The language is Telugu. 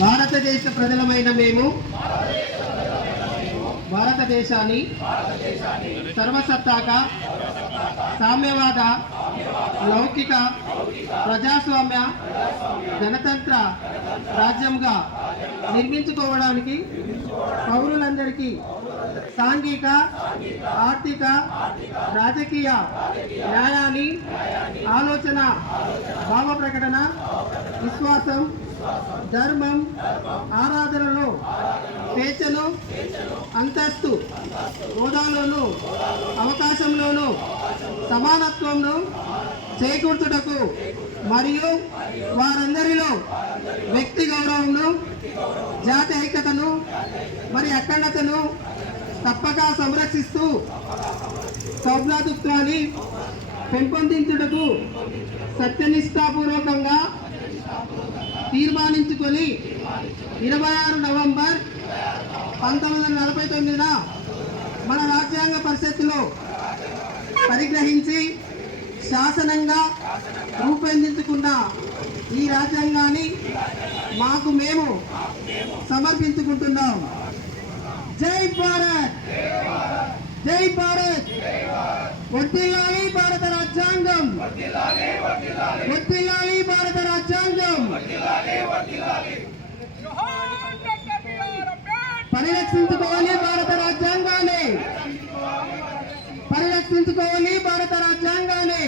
భారతదేశ ప్రజలమైన మేము భారతదేశాన్ని సర్వసత్తాక సామ్యవాద లౌకిక ప్రజాస్వామ్య గణతంత్ర రాజ్యంగా నిర్మించుకోవడానికి పౌరులందరికీ సాంఘిక ఆర్థిక రాజకీయ న్యాయాన్ని ఆలోచన భావ ప్రకటన విశ్వాసం ధర్మం ఆరాధనలో స్వేచ్ఛను అంతస్తు హోదాలోను అవకాశంలోను సమానత్వంను చేకూర్చుటకు మరియు వారందరిలో వ్యక్తి గౌరవంను జాతి ఐక్యతను మరి అఖండతను తప్పక సంరక్షిస్తూ సౌభ్రాతృత్వాన్ని పెంపొందించుటకు సత్యనిష్టాపూర్వకంగా తీర్మానించుకొని ఇరవై ఆరు నవంబర్ పంతొమ్మిది వందల నలభై తొమ్మిదిన మన రాజ్యాంగ పరిషత్తులో పరిగ్రహించి శాసనంగా రూపొందించుకున్న ఈ రాజ్యాంగాన్ని మాకు మేము సమర్పించుకుంటున్నాం. జై భారత్! జై భారత్! వర్తిల్లాలి భారత రాజ్యాంగం! వర్తిల్లాలి భారత రాజ్యాంగం! పరిరక్షించుకోవాలి భారత రాజ్యాంగాన్ని.